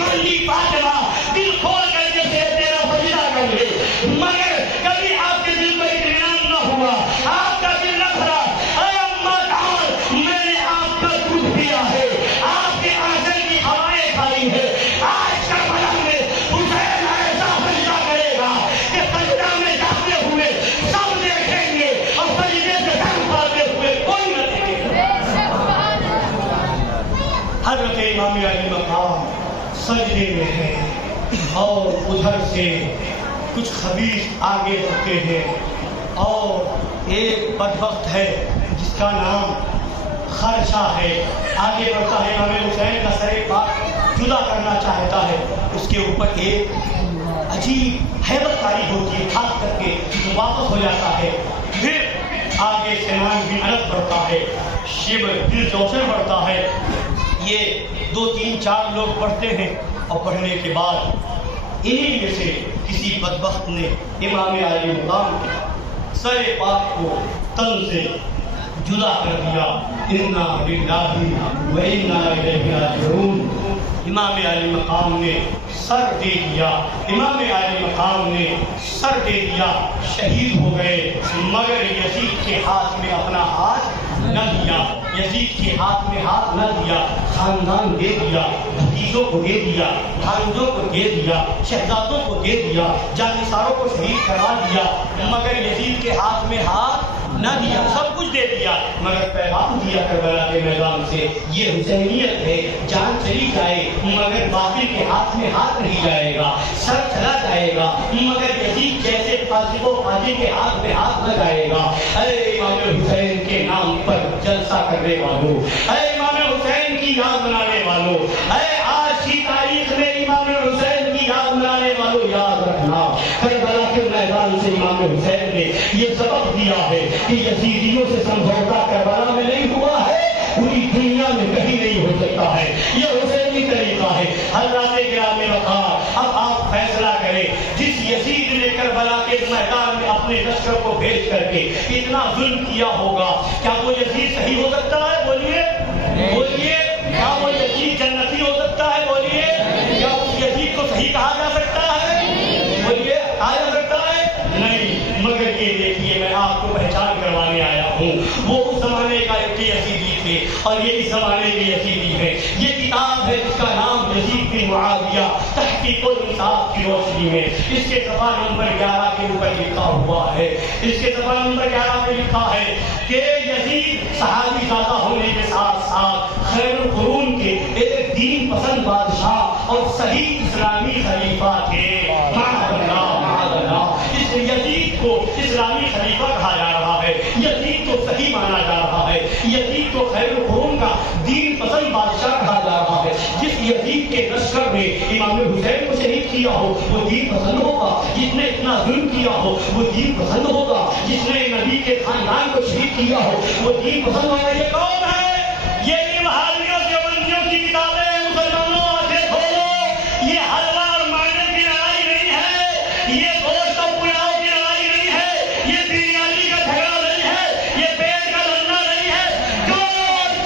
بنی فاطمہ دل کھول کر کے تیرا سجدہ کر لے، مگر کبھی آپ کے دل میں اطمینان نہ ہوا، آپ کا دل نہ بھرا، اے اماں جان میں نے آپ کا دودھ پیا ہے، آپ کے آنچل کی ہوائیں کھائی ہے، آج کربلا میں حسین ایسا سجدہ کرے گا کہ سجدہ میں جاتے ہوئے سب دیکھیں گے اور سجدے سے سر اٹھاتے ہوئے کوئی نہ دیکھے گا۔ حضرت امام علی مقام سجدے میں ہے اور ادھر سے کچھ خبیث آگے بڑھتے ہیں اور ایک بدبخت ہے جس کا نام خرشہ ہے، آگے بڑھتا ہے، امام حسین کا سر پاک جدا کرنا چاہتا ہے، اس کے اوپر ایک عجیب ہیبت کاری ہوتی ہے، کھاس کر کے واپس ہو جاتا ہے، پھر آگے سنان بھی الگ بڑھتا ہے، شبر دل جوشن بڑھتا ہے، یہ 2 3 4 لوگ پڑھتے ہیں اور پڑھنے کے بعد انہی میں سے کسی بدبخت نے امام علی مقام کے سر پاک کو تن سے جدا کر دیا، انا للہ و انا الیہ راجعون۔ امام علی مقام نے سر دے دیا، امام علی مقام نے سر دے دیا، شہید ہو گئے، مگر یزید کے ہاتھ میں اپنا ہاتھ نہ دیا، یزید کے ہاتھ میں ہاتھ نہ دیا، خاندان دے دیا، بھتیجوں کو دے دیا، بھانجوں کو دے دیا، شہزادوں کو دے دیا، جانثاروں کو شہید کروا دیا، مگر یزید کے ہاتھ میں ہاتھ نہ دیا، سب کچھ دے دیا، مگر پیغام دیا کربلا کے میدان سے، یہ حسینیت ہے، جان چلی جائے مگر باطل کے ہاتھ میں ہاتھ نہیں جائے گا، سر چلا جائے گا مگر یزید جیسے فاسق و فاجر کے ہاتھ میں ہاتھ نہ جائے گا۔ اے امام حسین کے نام پر جلسہ کرنے والوں، اے امام حسین کی یاد منانے والوں، اے آج کی تاریخ میں امام حسین کی یاد منانے والوں، یاد رکھنا کربلا کے میدان سے امام حسین نے یہ سبق دیا ہے کہ یزیدیوں سے سمجھوتا کربلا میں نہیں ہوا ہے، پوری دنیا میں کہیں نہیں ہو سکتا ہے، یہ حسینی طریقہ ہے۔ حضرات گرام وقار، اب آپ فیصلہ کریں، جس یزید نے کربلا کے میدان میں اپنے لشکر کو بھیج کر کے اتنا ظلم کیا ہوگا، کیا وہ یزید صحیح ہو سکتا ہے؟ بولیے بولیے، کیا وہ یزید جنتی ہو سکتا ہے؟ بولیے، کیا اس یزید کو صحیح کہا جا سکتا ہے؟ بولیے، کہا جا سکتا ہے؟ نہیں، مگر یہ دیکھیے میں آپ کو پہچان کروانے آیا ہوں، وہ اس زمانے کا ایک یزیدی تھے اور یہ اس زمانے کے یزیدی ہے۔ یہ کتاب ہے جس کا نام یزید بن معاویہ تحقیق الانصاف کی روشنی میں، اس کے صفحہ نمبر 11 کے اوپر لکھا ہوا ہے، اس کے صفحہ نمبر 11 میں لکھا ہے کہ یزید صحابی زادہ ہونے کے ساتھ ساتھ خیر القرون کے ایک دین پسند بادشاہ اور صحیح اسلامی خلیفہ تھے۔ اس یزید کو اسلامی خلیفہ کہا جا رہا ہے، یزید کو صحیح مانا جا رہا ہے، یزید کو خیر القرون کا دین پسند بادشاہ کہا جا رہا ہے۔ جس یزید کے لشکر نے امام حسین کو شہید کیا ہو وہ دین پسند ہوگا، جس نے اتنا ظلم کیا ہو وہ دین پسند ہوگا، جس نے نبی کے خاندان کو شہید کیا ہو وہ دین پسند ہوگا۔ یہ کون ہے؟ یہ وہابیوں دیوبندیوں کی کتابیں ہیں، مسلمانوں آنکھیں کھولو، یہ حلوہ اور مائنے کی لڑائی نہیں ہے، یہ گوشت اور پلاؤ کی لڑائی نہیں ہے، یہ بریانی کا جھگڑا نہیں ہے، یہ پیٹ کا لڑنا نہیں ہے، جو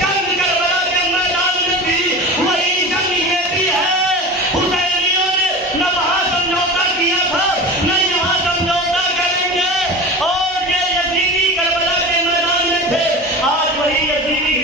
جنگ کربلا کے میدان میں بھی وہی جنگ یہ بھی ہے۔ حسینیوں نے نہ وہاں سمجھوتا کیا تھا نہ یہاں سمجھوتا کریں گے، اور یہ یزیدی کربلا کے میدان میں تھے، آج وہی یزیدی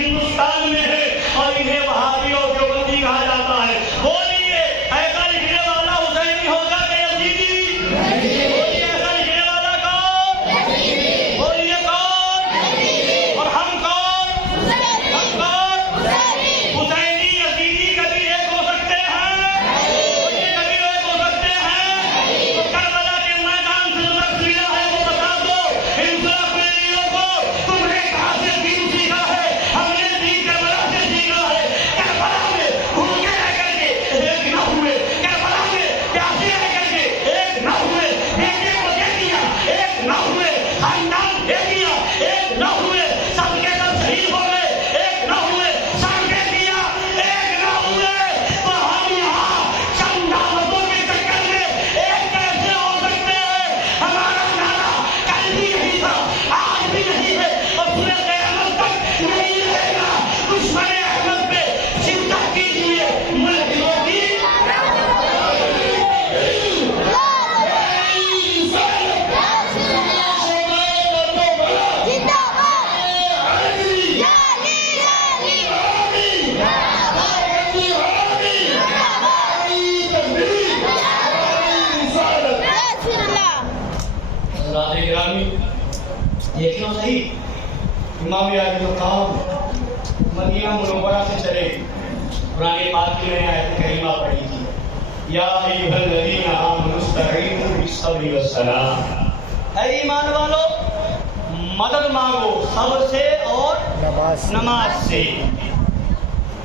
امام علی مقام مدینہ منورہ سے چلے، قرآن پاک کی میں نے آیت کریمہ پڑھی تھی، یا ایھا الذین آمنوا استعینوا بالصبر والصلاۃ، اے ایمان والو مدد مانگو صبر سے اور نماز سے،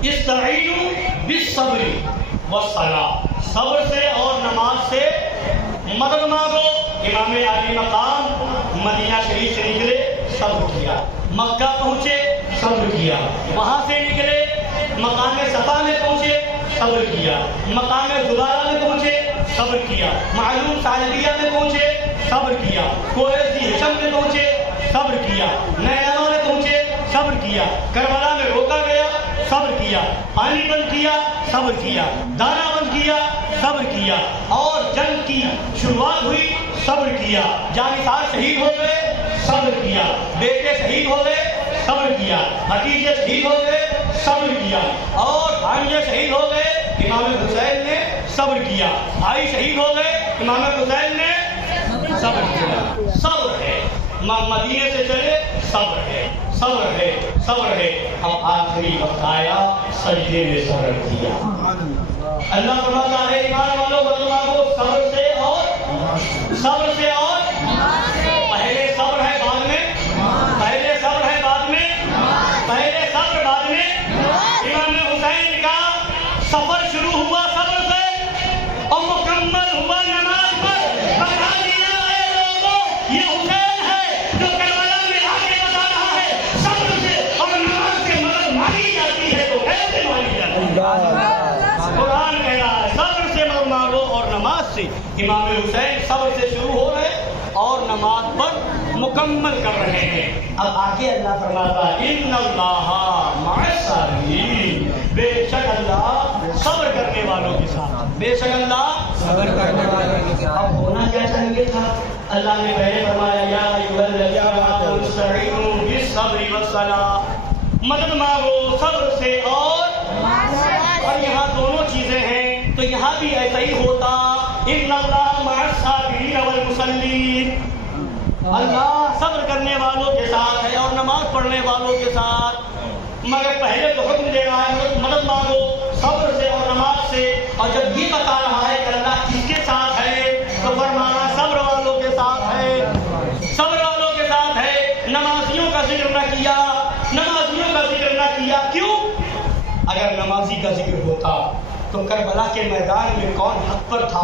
استعینوا بالصبر والصلاۃ، صبر سے اور نماز سے مدد مانگو۔ امام علی مقام مدینہ شریف سے نکلے، صبر کیا، مکہ پہنچے، صبر کیا، وہاں سے نکلے مقام صفا میں پہنچے، صبر کیا، مقام زبارہ میں پہنچے، صبر کیا، معلوم ثعلبیہ میں پہنچے، صبر کیا، کوہ ذی حشم میں پہنچے، صبر کیا، نیانو میں پہنچے، صبر کیا، کربلا میں روکا گیا، صبر کیا، پانی بند کیا، صبر کیا، دانا بند کیا، صبر کیا، اور جنگ کی شروعات ہوئی، صبر کیا، جانثار شہید ہو گئے، صبر کیا، بیٹے شہید ہو گئے، صبر کیا، بھتیجے شہید ہو گئے، صبر کیا، اور بھانجے شہید ہو گئے، امام حسین نے صبر کیا، بھائی شہید ہو گئے، امام حسین نے صبر کیا۔ صبر ہے، مدینے سے چلے، صبر ہے، صبر ہے، صبر ہے، اب آخری وقت آیا، سجدے میں صبر کیا۔ اللہ فرماتا ہے ایمان والوں بدلو صبر سے اور پہلے صبر ہے بعد میں، پہلے صبر ہے بعد میں، پہلے صبر بعد میں۔ امام حسین کا سفر شروع ہوا صبر سے اور مکمل ہوا نماز پر۔ بتا دیا اے لوگوں، یہ حسین ہے جو کربلا میں آ کے بتا رہا ہے صبر سے اور نماز سے مدد مانگی جاتی ہے تو کیسے مانگی جاتی ہے؟ قرآن کہہ رہا ہے صبر سے مدد مانگو اور نماز سے۔ امام حسین صبر سے شروع ہو رہے اور نماز پر مکمل کر رہے ہیں۔ اب آگے اللہ فرماتا ہے ان اللہ مع الصابرین، بے شک اللہ صبر کرنے والوں کے ساتھ، بے شک اللہ صبر کرنے والوں کے ساتھ۔ اب ہونا کیا چاہیے تھا؟ اللہ نے پہلے فرمایا یا ایھا الذین آمنوا استعینوا بالصبر والصلاۃ، مدد مانگو صبر سے اور یہاں دونوں چیزیں ہیں تو یہاں بھی ایسا ہی ہوتا، ان اللہ مع الصابرین والمصلین، اللہ صبر کرنے والوں کے ساتھ ہے اور نماز پڑھنے والوں کے ساتھ۔ مگر پہلے تو حکم دے رہا ہے مدد مانگو صبر سے اور نماز سے، اور جب یہ بتا رہا ہے کہ اللہ کس کے ساتھ ہے تو فرمانا صبر والوں کے ساتھ ہے، صبر والوں کے ساتھ ہے۔ نمازیوں کا ذکر نہ کیا، نمازیوں کا ذکر نہ کیا، کیوں؟ اگر نمازی کا ذکر ہوتا تو کربلا کے میدان میں کون حق پر تھا،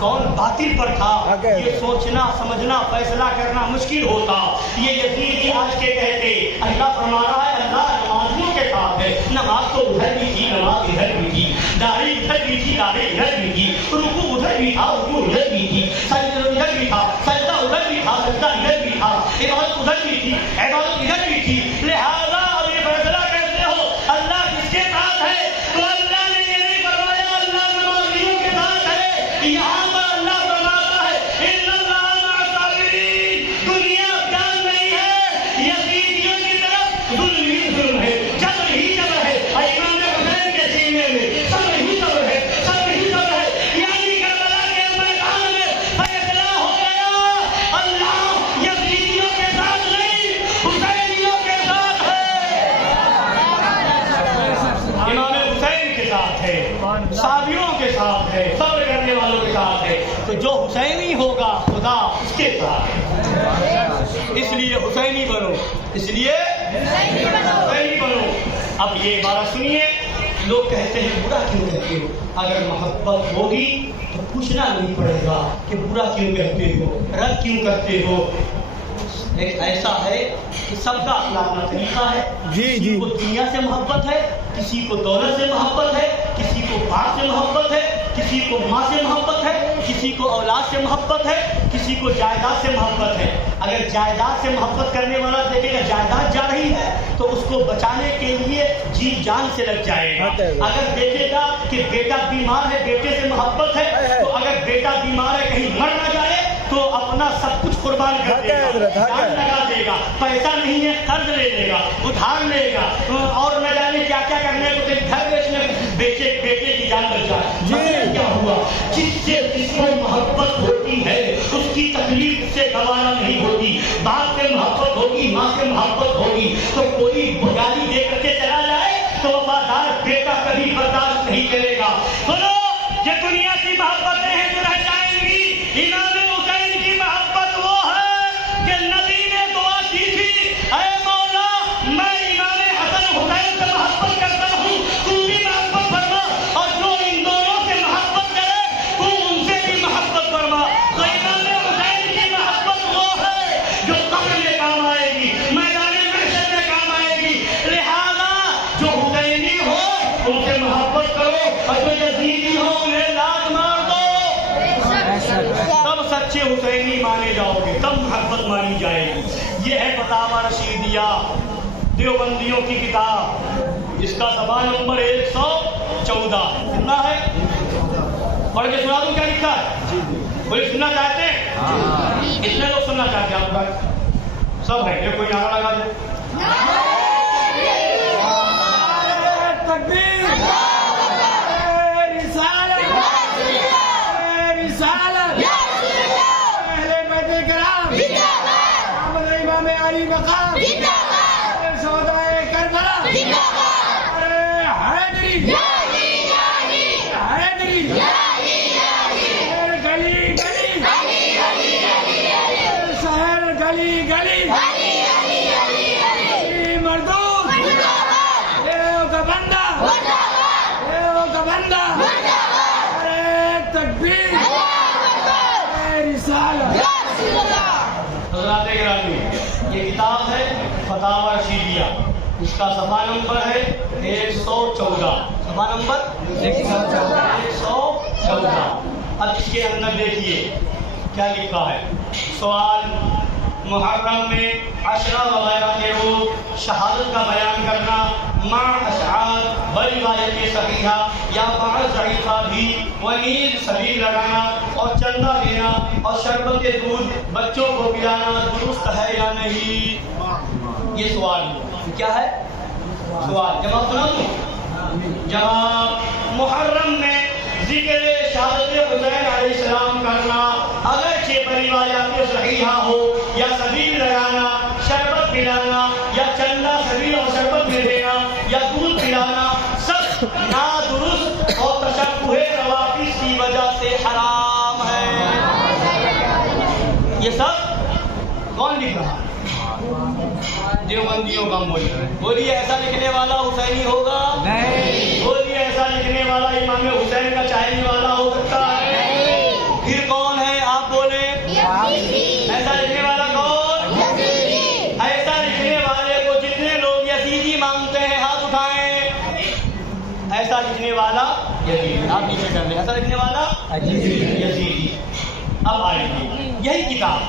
کون باطل پر تھا، یہ سوچنا سمجھنا فیصلہ کرنا مشکل ہوتا۔ یہ یزید آج کے کہتے اللہ فرما رہا ہے اللہ نمازیوں کے ساتھ ہے۔ نماز تو ادھر بھی تھی، نماز ادھر بھی تھی، داڑھی ادھر بھی تھی، داڑھی ادھر بھی تھی، رکوع ادھر بھی تھا، رکوع ادھر بھی تھی، سجدہ ادھر بھی تھا، سجدہ ادھر بھی تھا، سجدہ ادھر بھی تھا، عبادت ادھر بھی تھی، عبادت ادھر بھی تھی۔ لہذا اب یہ فیصلہ کرتے ہو اللہ کس کے ساتھ ہے تو اللہ نے یہ نہیں فرمایا اللہ نمازیوں کے ساتھ ہے، یہاں پر اللہ فرماتا ہے ان اللہ مع الصابرین۔ دنیا جان نہیں ہے یزیدیوں کی طرف ظلم ہی ظلم ہے، جبر ہی جبر ہے، امام حسین کے سینے میں صبر ہی صبر ہے، صبر ہی صبر ہے۔ یعنی کربلا کے میدان میں فیصلہ ہو گیا اللہ یزیدیوں کے ساتھ نہیں حسینیوں کے ساتھ ہے، امام حسین کے ساتھ ہے، صابروں کے ساتھ ہے، صبر کرنے والوں کے ساتھ ہے۔ تو جو حسینی ہوگا خدا اس کے ساتھ ہے، اس لیے حسینی بنو، اس لیے حسینی بنو۔ اب یہ عبارت سنیے، لوگ کہتے ہیں برا کیوں کہتے ہو؟ اگر محبت ہوگی تو پوچھنا نہیں پڑے گا کہ برا کیوں کہتے ہو، رد کیوں کرتے ہو۔ ایک ایسا ہے کہ سب کا اپنا اپنا طریقہ ہے، کسی کو دنیا سے محبت ہے، کسی کو دولت سے محبت ہے، کسی کو باپ سے محبت ہے، کسی کو ماں سے محبت ہے، کسی کو اولاد سے محبت ہے، کسی کو جائیداد سے محبت ہے۔ اگر جائیداد سے محبت کرنے والا دیکھے گا جائیداد جا رہی ہے تو اس کو بچانے کے لیے جی جان سے لگ جائے گا۔ اگر دیکھے گا کہ بیٹا بیمار ہے، بیٹے سے محبت ہے تو اگر بیٹا بیمار ہے کہیں مر نہ جائے تو اپنا سب کچھ قربان کر دے گا، جان لگا دے گا، پیسہ نہیں ہے قرض لے لے گا، ادھار لے گا، اور نہ جانے کیا کیا کرنے کو، گھر بیچنے بیٹے کی جان بچ جائے۔ کیا ہوا؟ جس سے جس کو محبت ہوتی ہے اس کی تکلیف سے گوارا نہیں ہوتی۔ باپ سے محبت ہوگی، ماں سے سے محبت ہوگی تو کوئی گالی دے کر کے چلا جائے تو وفادار بیٹا کبھی برداشت نہیں کرے گا. سنو، یہ دنیا کی محبتیں ہیں جو رہ جائیں گی. امام حسین کی محبت وہ ہے کہ نبی نے دعا کی تھی، اے مولا میں امام حسن حسین سے محبت کرتا ہوں، تو بھی محبت فرما، اور جو ان دونوں سے محبت کرے تو ان سے بھی محبت فرما. تو امام حسین کی محبت وہ ہے جو قبر میں کام آئے گی، میدان محشر میں کام آئے گی. لہذا جو حسینی ہو ان سے محبت کرو، اور جو یزیدی ہو انہیں لات مار دو. تب سچے حسینی مانے جاؤ گے، تب محبت مانی جائے گی. یہ ہے فتاوی رشیدیہ، دیوبندیوں کی کتاب. اس کا صفحہ نمبر 114. کتنا ہے؟ پڑھ کے سنا دوں کیا لکھا ہے؟ کوئی سننا چاہتے ہیں؟ کتنے لوگ سننا چاہتے ہیں؟ آپ کا سب ہے. یہ کوئی نعرہ لگا دے. تکبیر، رسالت، رسالت، اہل بیت کرام، احمد امام علی مقام، شہدائے کربلا، ارے حیدری، حیدری، گلی گلی، شہر گلی گلی، مردود، کا بندہ، کا بندہ، ارے تکبیر، رسالت. حضرات گرامی، یہ کتاب ہے فتاوی رشیدیہ. اس کا صفحہ نمبر ہے 114. صفحہ نمبر 114. اب اس کے اندر دیکھیے کیا لکھا ہے. سوال: محرم میں عشرہ وغیرہ کے روز شہادت کا بیان کرنا مع اشعار بروایت صحیحہ یا بعض ضعیفہ بھی، ونیز سبیل لگانا اور چندہ دینا اور شربت دودھ بچوں کو پلانا درست ہے یا نہیں؟ یہ سوال کیا ہے؟ سوال جواب سنا دوں. جواب: محرم میں ذکر شہادت حسین علیہ السلام کرنا اگرچہ بروایات صحیحہ ہو، یا سبیل لگانا، شربت پلانا، یا چندہ سبیل اور شربت میں دینا، یا دودھ پلانا، سب نادرست اور تشبہ روافض کی وجہ سے حرام ہے. یہ سب کون لکھ رہا؟ دیوبندیوں کا مول. بولیے ایسا لکھنے والا حسینی ہوگا؟ نہیں. بولیے ایسا لکھنے والا امام حسین کا چاہنے والا ہو سکتا ہے؟ نہیں. پھر کون ہے؟ آپ بولے. ایسا لکھنے والا کون؟ ایسا لکھنے والے کو جتنے لوگ یزیدی مانگتے ہیں ہاتھ اٹھائیں. ایسا لکھنے والا یزیدی. آپ نیچے کر لیں. ایسا لکھنے والا یزیدی. اب آئیں گے یہی کتاب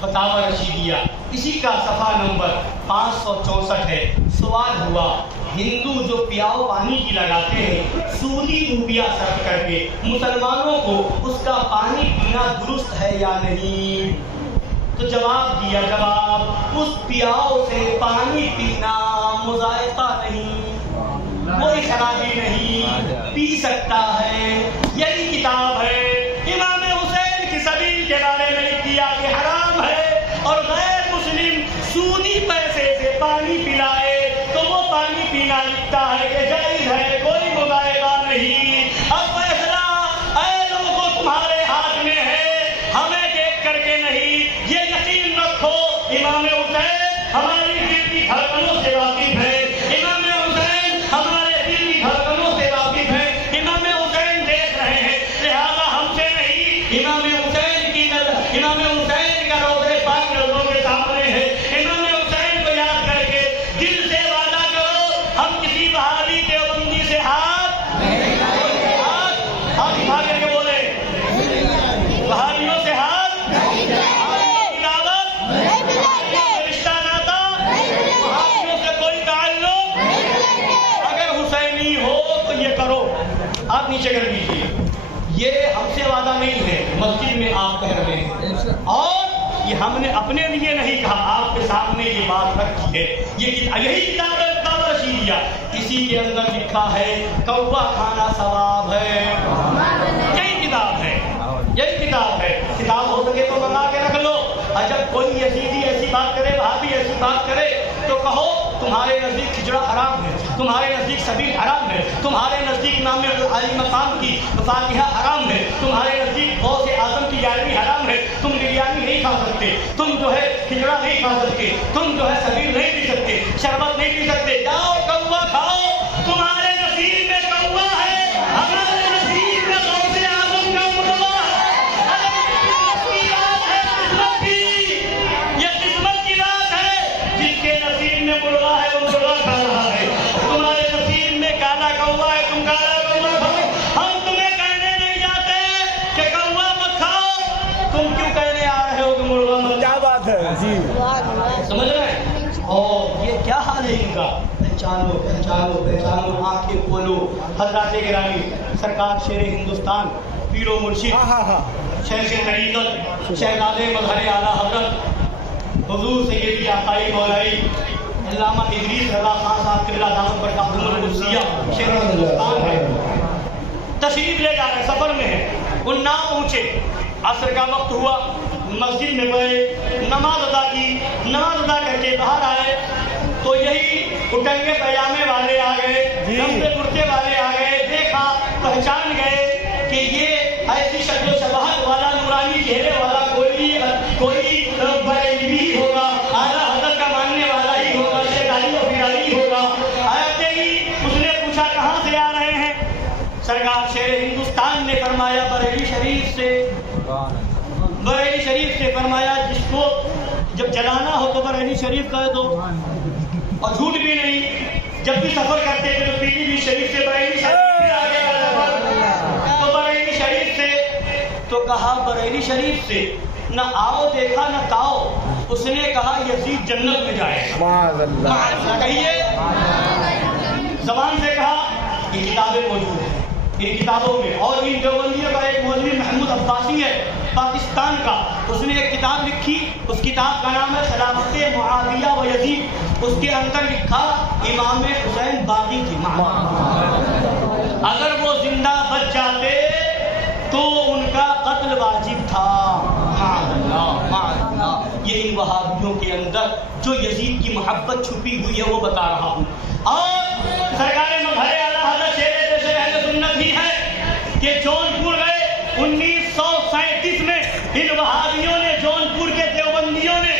فتاوی رشیدیہ، اسی کا صفحہ نمبر 564 ہے. سوال ہوا: ہندو جو پیاؤ پانی کی لگاتے ہیں سودی روپیہ صرف کر کے، مسلمانوں کو اس کا پانی پینا درست ہے یا نہیں؟ تو جواب دیا، جواب: اس پیاؤ سے پانی پینا مذائقہ نہیں، کوئی خرابی نہیں، پی سکتا ہے. یہی کتاب ہے. امام حسین کی سبیل کے بارے میں لکھ دیا کہ حرام ہے، اور غیر مسلم سودی پیسے سے پانی پلائے تو وہ پانی پینا لکھتا ہے کہ جائز ہے، کوئی مذائقہ نہیں. اب فیصلہ اے لوگوں تمہارے ہاتھ میں ہے، ہمیں دیکھ کر کے نہیں. یہ یقین رکھو امام حسین ہماری دل کی دھڑکنوں سے واقف ہے. امام حسین ہمارے دل کی دھڑکنوں سے واقف ہے. امام حسین دیکھ رہے ہیں، لہذا ہم سے نہیں. امام حسین کی نظر، امام حسین کا روضہ پاک نظروں کے سامنے ہے. امام حسین کو یاد کر کے دل سے وعدہ کرو ہم کسی بہاری دیوبندی سے ہاتھ اٹھا کر کے بولے، بہاریوں سے ہاتھ کی دعوت، رشتہ ناتا، بہاریوں سے کوئی تعلق. اگر حسینی ہو تو یہ کرو. آپ نیچے کر دیجیے. یہ ہم سے وعدہ نہیں ہے، مسجد میں آپ کہہ رہے ہیں، اور یہ ہم نے اپنے لیے نہیں کہا، آپ کے سامنے یہ بات رکھی ہے. یہی کتاب ہے فتاوی رشیدیہ. اسی کے اندر لکھا ہے کوا کھانا ثواب ہے. یہی کتاب ہے، یہی کتاب ہے. کتاب ہو سکے تو منگا کے رکھ لو. اور جب کوئی یزیدی ایسی بات کرے، وہابی ایسی بات کرے تو کہو تمہارے نزدیک کھچڑا حرام ہے، تمہارے نزدیک سبیل حرام ہے، تمہارے نزدیک امام علی مقام کی فاتحہ حرام ہے، تمہارے نزدیک غوث اعظم کی یارویں حرام ہے، تم بریانی نہیں کھا سکتے، تم جو ہے کھچڑا نہیں کھا سکتے، تم جو ہے سبیل نہیں پی سکتے، شربت نہیں پی سکتے، جاؤ کوا کھاؤ، تمہارے نصیب میں کوا ہے، ہمارے نصیب میں غوث اعظم کا مرغا ہے۔ یہ قسمت کی بات ہے، جس کے نصیب میں مرغا ہے وہ مرغا کھا رہا ہے، تمہارے نصیب میں کالا کوا ہے، تم کالا کوا کھاؤ۔ ہم تمہیں کہنے نہیں جاتے کہ کوا مت کھاؤ، تم کیوں کہنے آ رہے ہو کہ مرغا مت؟ کیا بات ہے جی، سمجھ رہے ہیں؟ اور یہ کیا حال ہے ان کا؟ پہچانو پہچانو پہچانو، آنکھیں کھولو۔ حضرات گرامی، سرکار شیر ہندوستان، پیر و مرشد، شیخ طریقت، شہزادے مظہر اعلیٰ حضرت حضور سیدی آقائی مولائی علامہ ادریس رضا خان صاحب قبلہ دامت برکاتہم القدسیہ شیر ہندوستان ہے، تشریف لے جا رہے ہیں، سفر میں ہیں، اناؤ پہنچے، عصر کا وقت ہوا، مسجد میں گئے، نماز ادا کی، نماز ادا کر کے باہر آئے تو یہی اٹنگے پیجامے والے آ گئے، لمبے کرتے والے آ گئے، دیکھا پہچان گئے کہ یہ ایسی شکل و شباہت والا نورانی چہرے والا کوئی بریلوی ہوگا، اعلیٰ حضرت کا ماننے والا ہی ہوگا، شیخ و پیرالی ہوگا۔ آتے ہی اس نے پوچھا کہاں سے آ رہے ہیں؟ سرکار شیر ہندوستان نے فرمایا بریلی شریف سے، بریلی شریف سے۔ فرمایا جس کو جب جلانا ہو تو بریلی شریف کہہ دو، اور جھوٹ بھی نہیں، جب بھی سفر کرتے تھے تو پیلی بھی شریف سے بریلی شریف سے آگے کا سفر تو بریلی شریف سے، تو کہا بریلی شریف سے نہ آؤ دیکھا نہ تاؤ، اس نے کہا یزید جنت میں جائے گا، کہیے زبان سے کہا۔ یہ کتابیں موجود ہیں ان کتابوں میں، اور ان دیوبندیوں کا ایک مولوی محمود عباسی ہے پاکستان کا، اس نے ایک کتاب لکھی، اس کتاب کا نام ہے خلافت معاویہ و یزید، اس کے اندر لکھا امام حسین باقی تھے، اگر وہ زندہ بچ جاتے تو ان کا قتل واجب تھا۔ یہ ان وہابیوں کے اندر جو یزید کی محبت چھپی ہوئی ہے وہ بتا رہا ہوں۔ اور سرکار مظہر اعلیٰ حضرت شیر دیش اہل سنت ہی ہے کہ جونپور گئے 1937 میں، ان وہابیوں نے جونپور کے دیوبندیوں نے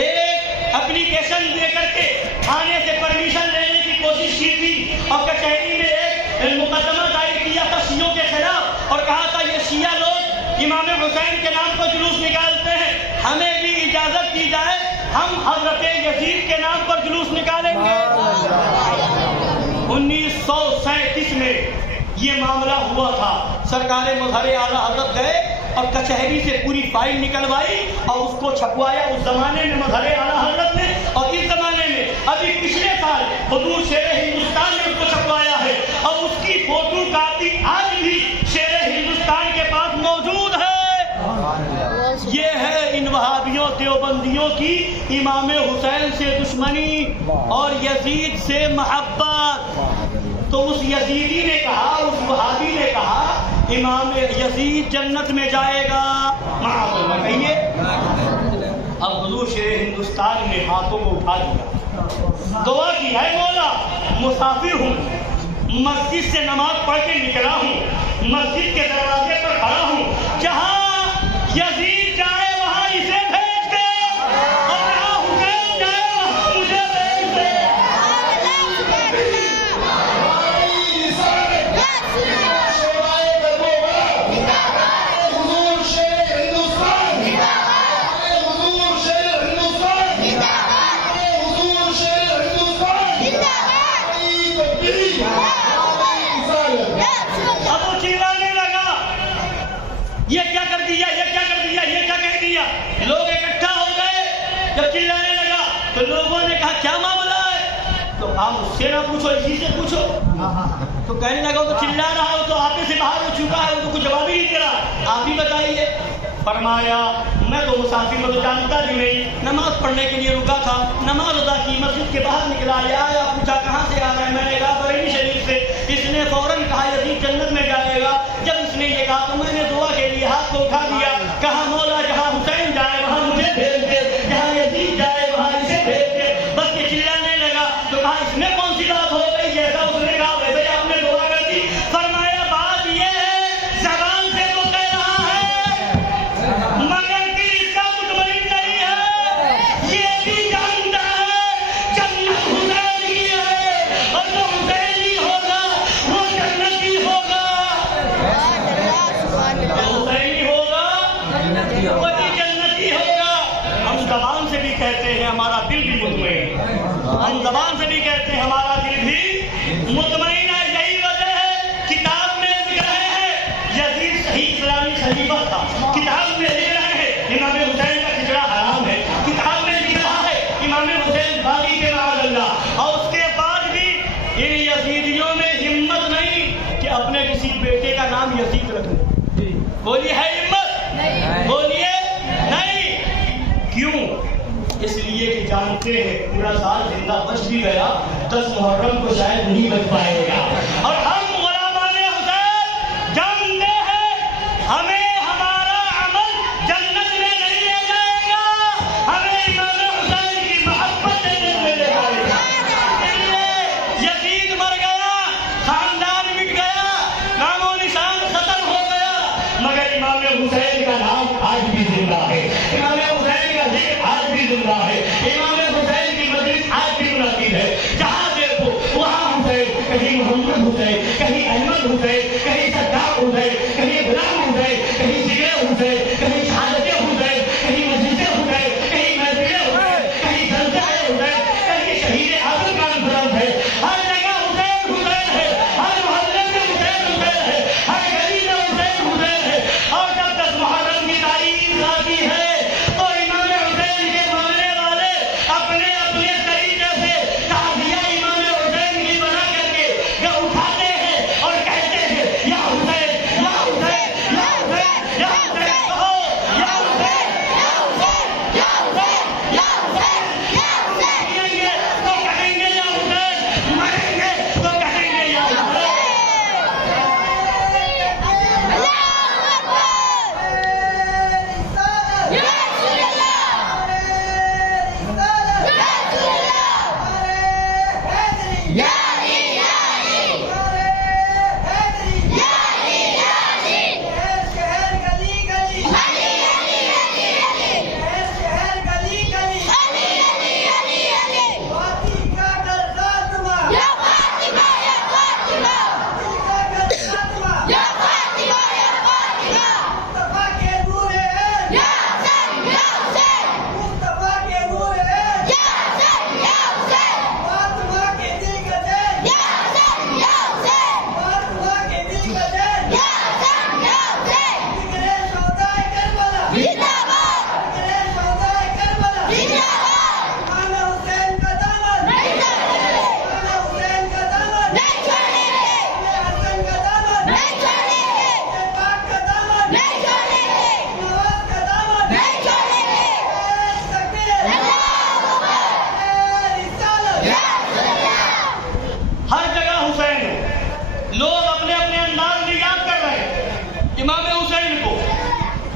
ایک اپلیکیشن دے کر کے تھانے سے پرمیشن لینے کی کوشش کی تھی، اور کچہری میں ایک مقدمہ دائر کیا تھا شیعوں کے خلاف، اور کہا تھا یہ شیعہ لوگ امام حسین کے نام پر جلوس نکالتے ہیں، ہمیں بھی اجازت دی جائے ہم حضرت یزید کے نام پر جلوس نکالیں گے۔ 1937 میں یہ معاملہ ہوا تھا، سرکار مظہر اعلیٰ حضرت گئے اور کچہری سے پوری فائل نکلوائی اور اس کو چھپوایا، اس زمانے میں مظہر اعلیٰ حضرت نے، اور اس زمانے میں ابھی پچھلے سال حضور شیر ہندوستان نے اس کو چھپوایا ہے، اور اس کی فوٹو کاپی آج بھی شیر ہندوستان کے پاس موجود ہے۔ یہ ہے ان وہابیوں دیوبندیوں کی امام حسین سے دشمنی اور یزید سے محبت۔ تو اس یزیدی نے کہا، اس وہابی نے کہا امام یزید جنت میں جائے گا، کہیے۔ اب حضور شیر ہندوستان نے ہاتھوں کو اٹھا دیا، دعا کی ہے مولا مسافر ہوں، مسجد سے نماز پڑھ کے نکلا ہوں، مسجد کے دروازے پر کھڑا ہوں، جہاں یزید جائے وہاں اسے بھیج دے، اور جہاں حسین جائے وہاں مجھے بھیج دے۔ یہ کیا کر دیا، یہ کیا کر دیا، یہ کیا کہہ دیا؟ لوگ اکٹھا ہو گئے، جب چلانے لگا تو لوگوں نے کہا کیا معاملہ ہے؟ تو آپ مجھ سے نہ پوچھو، اسی سے پوچھو۔ تو کہنے لگا وہ تو چلا رہا ہے، وہ تو آپ سے باہر ہو چکا ہے، وہ تو کچھ جواب ہی نہیں دے رہا، آپ ہی بتائیے۔ فرمایا میں تو مسافر میں تو جانتا بھی نہیں، نماز پڑھنے کے لیے رکا تھا، نماز ادا کی، مسجد کے باہر نکلا، آیا پوچھا کہاں سے آ رہا ہے، میں نے کہا بریلی شریف سے۔ اس نے فوراً کہا یزید جنت میں جائے گا۔ جب اس نے یہ کہا تو میں نے دعا کے لیے ہاتھ کو اٹھا دیا، کہا مولا جہاں حسین جائے وہاں مجھے بھیج دے، جہاں یزید جائے اسلامی خلیفہ تھا. کتاب میں لکھ رہے ہیں امام حسین کا کھچڑا حرام ہے. کتاب میں لکھ رہا ہے امام حسین باغی کے معاذ اللہ. اور اس کے بعد بھی ان یزیدیوں میں ہمت نہیں کہ اپنے کسی بیٹے کا نام یزید رکھیں. بولیے ہے ہمت؟ بولیے نہیں. کیوں؟ اس لیے کہ جانتے ہیں پورا سال زندہ بچ بھی گیا, 10 محرم کو شاید نہیں بچ پائے گا. اور ہم غلامان حسین جانتے ہیں ہمیں ہمارا عمل جنت میں نہیں لے جائے گا, ہمیں امام حسین کی محبت جنت میں لے جائے گا. اس لیے یزید مر گیا, خاندان مٹ گیا, نام و نشان ختم ہو گیا, مگر امام حسین کا نام آج بھی زندہ ہے. امام حسین کا ذکر آج بھی زندہ ہے. امام حسین کی مجلس آج بھی منعقد ہے. جہاں دیکھو وہاں حسین, کہیں محمد حسین, کہیں احمد حسین, کہیں ستار حسین, کہیں غلام حسین, کہیں ذکر حسین, کہیں شہادت حسین, کہیں مجلس حسین, کہیں محفل حسین, کہیں جلسہ حسین, کہیں شہید اعظم کانفرنس ہے. ہر جگہ حسین حسین ہے, ہر محلے میں حسین حسین ہے, ہر گلی میں حسین حسین ہے. اور جب 10 محرم کی تاریخ آتی ہے تو امام حسین کے ماننے والے اپنے اپنے طریقے سے تعزیہ امام حسین کی بنا کر کے اٹھاتے ہیں اور کہتے ہیں یا حسین یا حسین یا حسین یا حسین, کہو یا حسین یا حسین یا حسین یا حسین یا حسین. جئیں گے تو کہیں گے یا حسین, مریں گے تو کہیں گے یا حسین.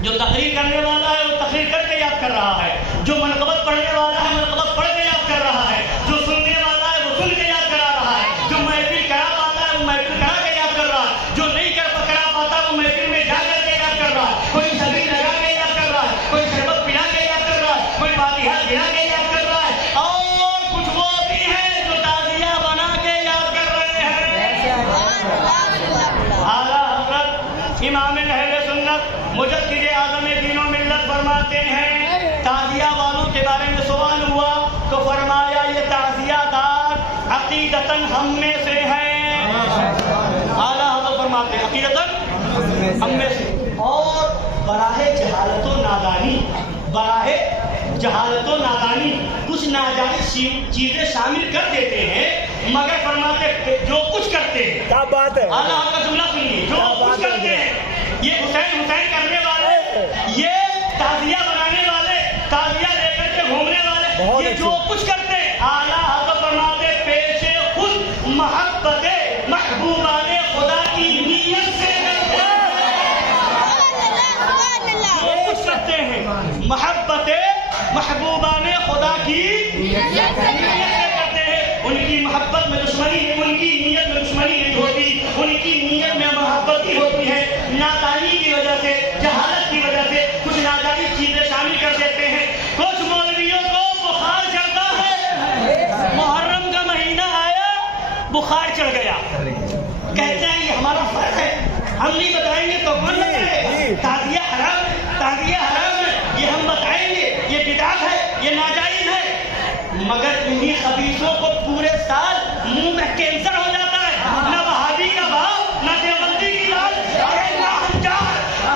جو تقریر کرنے والا ہے وہ تقریر کر کے یاد کر رہا ہے, جو منقبت پڑھنے والا ہے منقبت پڑھ کے یاد کر رہا ہے, جو سننے والا ہے وہ سن کے یاد کرا رہا ہے, جو محفل کرا پاتا ہے وہ محفل کرا کے یاد کر رہا ہے, جو نہیں کرا پاتا وہ محفل میں جا کر کے یاد کر رہا ہے. کوئی سبھی لگا کے یاد کر رہا ہے, کوئی شربت پلا کے یاد کر رہا ہے, کوئی فاتحہ گرا کے یاد کر رہا ہے, اور کچھ وہ بھی ہیں جو تعزیہ بنا کے یاد کر رہے ہیں. اعلیٰ حضرت امام اہل سنت مجدد اعظم دین و ملت فرماتے ہیں, تعزیہ والوں کے بارے میں سوال ہوا تو فرمایا یہ تعزیہ دار عقیدتاً ہم میں سے ہیں. اعلیٰ حضرت فرماتے ہیں عقیدتاً ہم میں سے. اور براہ جہالت و نادانی, براہ جہالت و نادانی کچھ ناجائز چیزیں شامل کر دیتے ہیں, مگر فرماتے جو کچھ کرتے ہیں, کیا بات ہے, اعلیٰ حضرت کا جملہ سنیے, جو کچھ کرتے ہیں یہ حسین حسین کرنے والے, یہ تعزیہ بنانے والے, تعزیہ لے کر کے گھومنے والے, یہ جو کچھ کرتے ہیں اعلیٰ حضرت فرماتے پیش خود محبت محبوبان خدا کی نیت سے کرتے ہیں. جو کچھ کرتے ہیں محبت محبوبان خدا کی نیت سے کرتے ہیں. ان کی محبت میں دشمنی, ان کی نیت میں دشمنی نہیں ہوتی, ان کی نیت میں محبت ہی ہوتی ہے. نادانی کی وجہ سے, جہالت کی وجہ سے کچھ ناجائز چیزیں شامل کر دیتے ہیں. کچھ مولویوں کو بخار چڑھتا ہے, محرم کا مہینہ آیا بخار چڑھ گیا, کہتے ہیں یہ ہمارا فرض ہے, ہم نہیں بتائیں گے تو کون بتائے گا. تعزیہ حرام ہے, تعزیہ حرام ہے, یہ ہم بتائیں گے, یہ بدعت ہے, یہ ناجائز ہے. مگر انہی خبیثوں کو پورے سال منہ میں کینسر ہو جاتا ہے, نہ وہابی کا بھاؤ, نہ دیوبندی کی لال, ارے نہ ہنجار,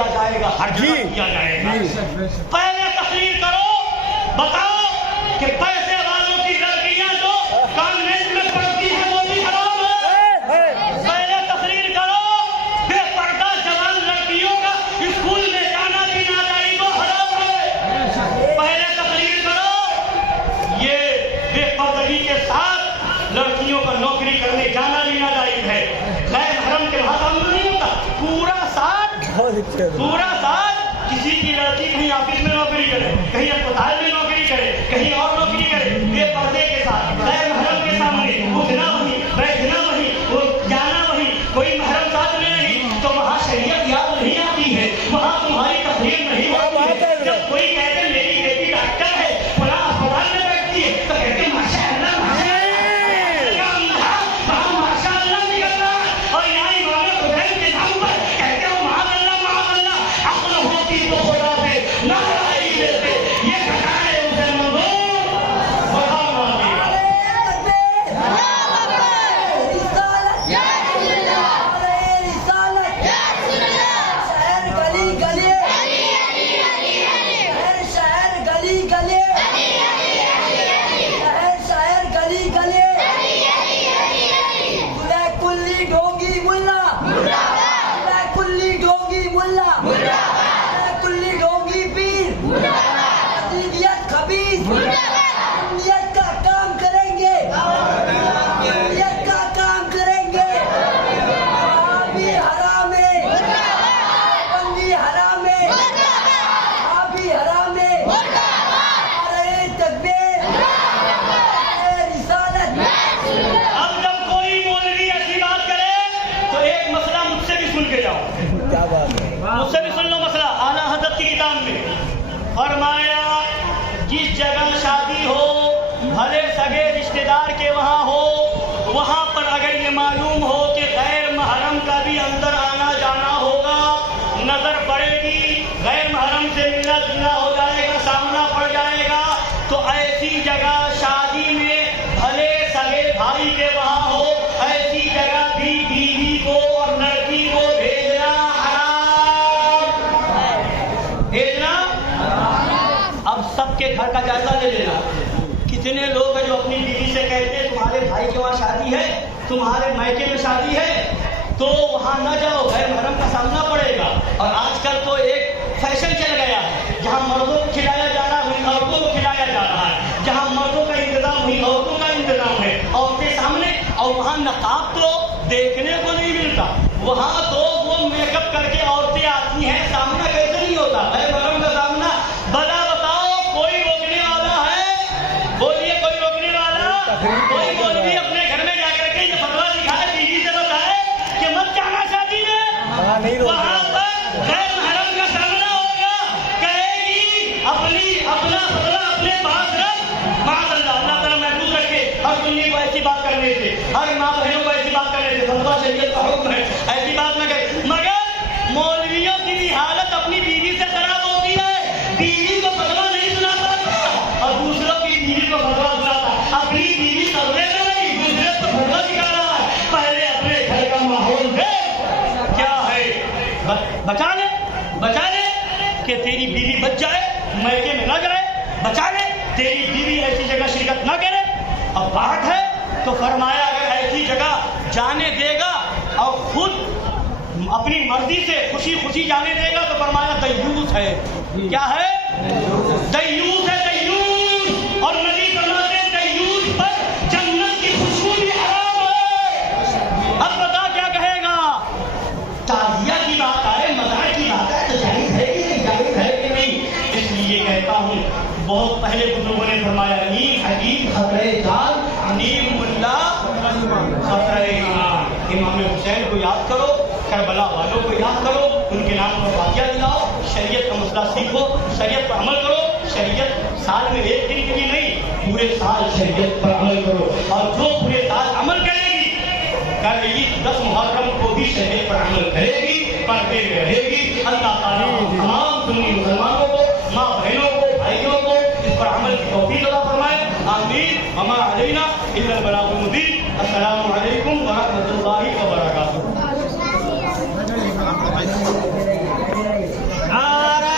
کیا جائے گا، ہر جگہ کیا جائے گا۔ پہلے تقریر کرو، بتاؤ کہ پیسے والوں کی لڑکیاں جو کانوینٹ میں پڑھتی ہیں وہ بھی حرام ہے۔ پہلے تقریر کرو، بے پردہ جوان لڑکیوں کا اسکول میں جانا بھی ناجائز و حرام ہے۔ پہلے تقریر کرو، یہ بے پردگی کے ساتھ لڑکیوں کا نوکری کرنے جانا بھی ناجائز ہے۔ غیر محرم کے وہاں کام نہیں ہوتا، پورا سال کسی کی لڑکی کہیں آفس میں نوکری کرے، کہیں اسپتال میں نوکری کرے، کہیں اور نوکری کرے، بے پردے کے ساتھ غیر محرم کے سامنے اٹھنا وہیں، بیٹھنا وہیں، وہ جانا وہیں، کوئی محرم ساتھ میں نہیں، تو وہاں شریعت یاد نہیں آتی ہے، وہاں تمہاری تقریر نہیں ہوتی ہے۔ جب کوئی کہتے میری بیٹی ڈاکٹر ہے، فلاں اسپتال میں بیٹھتی ہے، تو کہتے ماشاء اللہ ماشاء اللہ نکل رہا ہے، اور یہاں امام حسین کے نام پر کہتے ہو معاذ اللہ عقل ہوتی تو خدا سے نہ لڑائی دیتے۔ یہ کہا ہے اسے منظور بہار مانگی۔ مجھ سے بھی سن لو مسئلہ، اعلیٰ حضرت کی کتاب میں فرمایا جس جگہ شادی ہو، بھلے سگے رشتے دار کے وہاں ہو، وہاں پر اگر یہ معلوم ہو کہ غیر محرم کا بھی اندر آنا جانا ہوگا، نظر پڑے گی، غیر محرم سے ملنا جلنا ہو جائے گا، سامنا پڑ جائے گا، تو ایسی جگہ شادی میں بھلے سگے بھائی کے وہاں ہو، ایسی جگہ بھی بیوی کو اور لڑکی کو بھیجنا بھیجنا۔ اب سب کے گھر کا جائزہ لے لینا، کتنے لوگ ہیں جو اپنی بیوی سے کہتے ہیں تمہارے بھائی کے وہاں شادی ہے، تمہارے مائکے میں شادی ہے تو وہاں نہ جاؤ، غیر محرم کا سامنا پڑے گا۔ اور آج کل تو ایک فیشن چل گیا ہے، جہاں مردوں کو کھلایا جا رہا ہے وہیں عورتوں کو کھلایا جا رہا ہے، جہاں مردوں کا انتظام وہیں عورتوں کا انتظام ہے، عورتیں سامنے، اور وہاں نقاب تو دیکھنے کو نہیں ملتا، وہاں تو وہ میک اپ کر کے عورتیں آتی ہیں، سامنا کیسے نہیں ہوتا غیر محرم کا سامنا؟ بلا بتاؤ کوئی روکنے والا ہے؟ بولیے کوئی روکنے والا؟ کوئی مولوی اپنے گھر میں جا کر کے یہ فتویٰ دکھائے، بیوی سے بتائے کہ مت جانا شادی میں، وہاں پر غیر محرم کا سامنا ہوگا، کہے گی اپنا فتویٰ اپنے پاس رکھ، معاذ اللہ، اللہ تعالیٰ محفوظ رکھے، ہر سنی کو ایسی بات کرنے سے، ہر ماں بہنوں کو ایسی بات کرنے سے، فتویٰ شریعت کا حکم ہے، ایسی بات نہ کرے۔ مگر مولویوں کی بھی حالت اپنی بیوی سے خراب ہوتی ہے، بیوی کو فتویٰ نہیں سنا پاتا اور دوسروں کی بیوی کو فتویٰ سناتا، اپنی بیوی سبرے میں نہیں، دوسرے کو فتویٰ دکھا رہا ہے۔ پہلے اپنے گھر کا ماحول ہے کیا ہے، بچا لے کہ تیری بیوی بچ جائے، میکے میں نہ جائے، بچا لے تیری بیوی ایسی جگہ شرکت نہ کرے۔ اب بات ہے تو فرمایا اگر ایسی جگہ جانے دے گا اور خود اپنی مرضی سے خوشی خوشی جانے دے گا تو فرمایا دیوس ہے۔ کیا ہے؟ دیوس ہے، دیوس۔ اور نبی فرماتے ہیں دیوس پر جنت کی خوشبو بھی حرام ہے۔ اب بتا کیا کہے گا؟ تعزیہ کی بات آئے، مزاح کی بات ہے تو جائز ہے کہ نہیں، جائز ہے کہ نہیں؟ اس لیے کہتا ہوں بہت پہلے بزرگوں نے فرمایا نیم حدیث خطرے جان، نیم ملا خطرے ایمان۔ امام حسین کو یاد کرو، کربلا والوں کو یاد کرو، ان کے نام پر واقعہ دلاؤ، شریعت کا مسئلہ سیکھو، شریعت پر عمل کرو۔ شریعت سال میں ایک دن کے لیے نہیں، پورے سال شریعت پر عمل کرو، اور جو پورے سال عمل کرے گی کل عید 10 محرم کو بھی شریعت پر عمل کرے گی، پردے میں رہے گی۔ اللہ تعالیٰ تمام سنی مسلمانوں کو، ماں بہنوں کو، بھائیوں کو اس پر عمل کی توفیق عطا فرمائے، آمین۔ وما علینا الا البلاغ